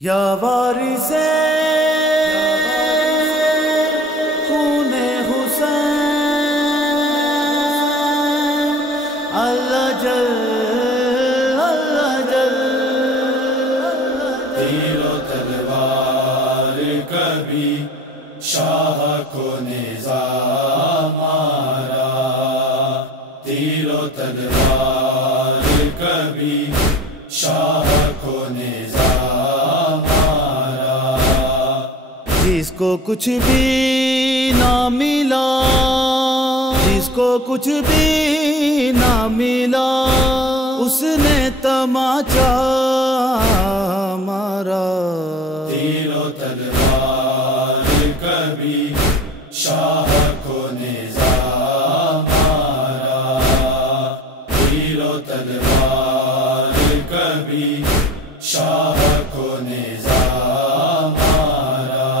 یا وارث خون حسین اللہ جل اللہ جل تیر و تلوار کبھی شاہ کو نظام مارا، تیر و تلوار کبھی شاہ کو نظام مارا۔ جس کو کچھ بھی نہ ملا، جس کو کچھ بھی نہ ملا، اس نے تماچا مارا۔ تیر و تلوار کبھی شاہ کو نظام مارا، تیر و تلوار کبھی شاہ کو نظام مارا۔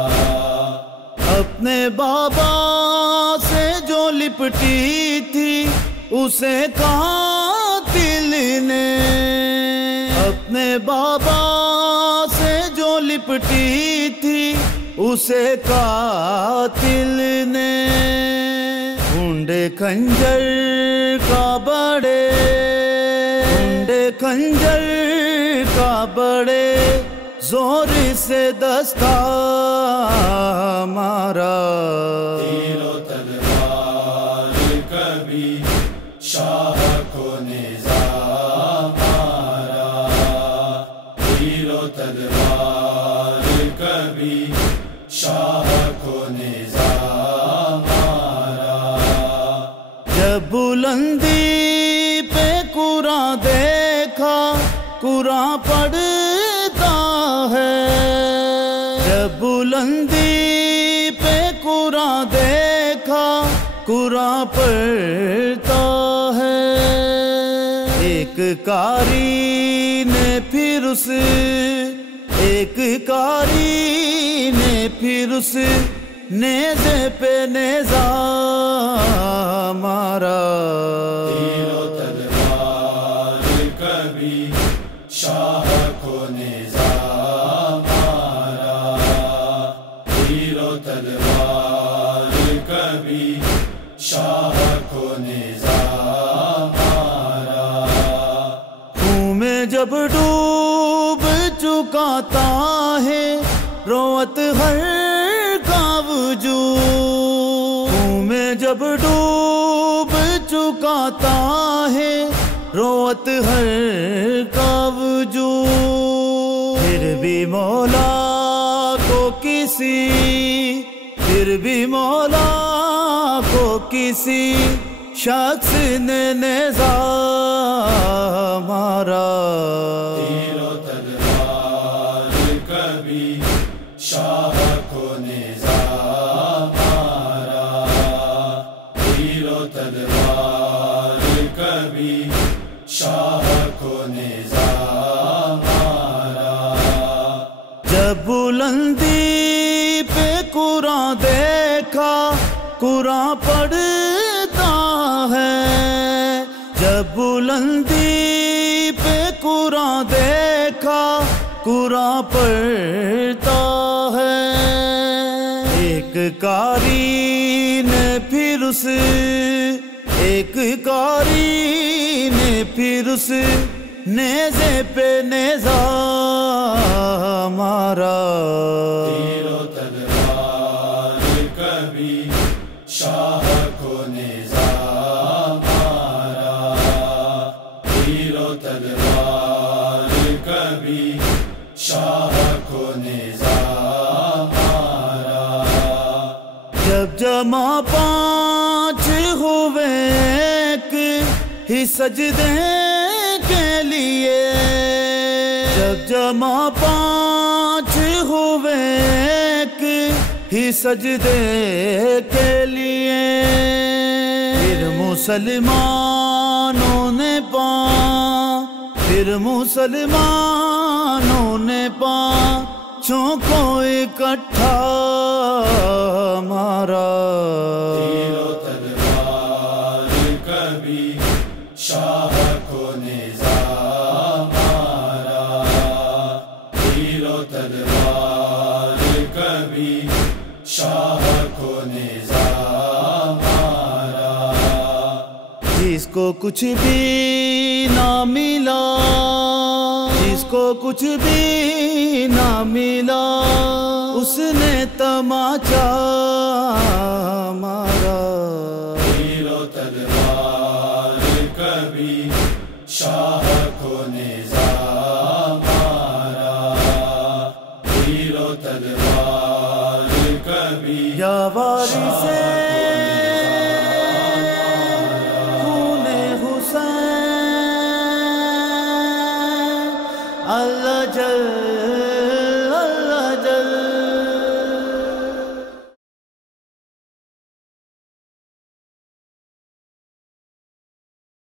اپنے بابا سے جو لپٹی تھی اسے قاتل نے، اپنے بابا سے جو لپٹی تھی اسے قاتل نے، ڈھونڈے خنجر کا بڑے، ڈھونڈے خنجر کا بڑے زور سے دستہ مارا۔ تیر و تلوار کبھی شاہ کو نظام مارا، تیر و تلوار کبھی شاہ کو نظام مارا۔ جب بلندی پہ قرآن دیکھا قرآن پڑھتا ہے، جب بلندی پہ قرآن دیکھا قرآن پڑھتا ہے۔ ایک قاری نے پھر اس، ایک قاری نے پھر اس نیزے پہ نیزہ مارا۔ تیر و تلوار کبھی شاہ کو نظام مارا، تیر و تلوار کبھی شاہ کو نظام مارا۔ خون میں جب ڈوب چکاتا ہے روت ہر کا وجود، خون میں جب ڈوب چکاتا ہے روت ہر کا وجود، پھر بھی مولا کو کسی، پھر بھی مولا کو کسی شخص نے نیزہ مارا۔ تیر و تلوار کبھی شاہ کو نظام مارا، تیر و تلوار کبھی شاہ کو نظام مارا۔ جب بلندی پہ قرآن دیکھا قرآن پڑھتا ہے، جب بلندی پہ قرآن دیکھا قرآن پڑھتا ہے۔ ایک قاری نے پھر اس، ایک قاری نے پھر اس نیزے پہ نیزہ مارا۔ تیر و تلوار کبھی شاہ کو نظام مارا، تیر و تلوار کبھی شاہ کو نظام مارا۔ جب جمع پانچ ہوئے ایک ہی سجدے کے لیے، جب جمع پانچ ہوئے ایک ہی سجدے کے لیے، پھر مسلمانوں نے پھر مسلمانوں نے پانچوں کو اکٹھا مارا۔ تیر و تلوار کبھی شاہ کبھی شاہ کو نیزہ مارا، جس کو کچھ بھی نہ ملا، جس کو کچھ بھی نہ ملا، اس نے تماچا مارا۔ تیر و تلوار کبھی شاہ کو نیزہ مارا، تیر و تلوار کبھی یا وارث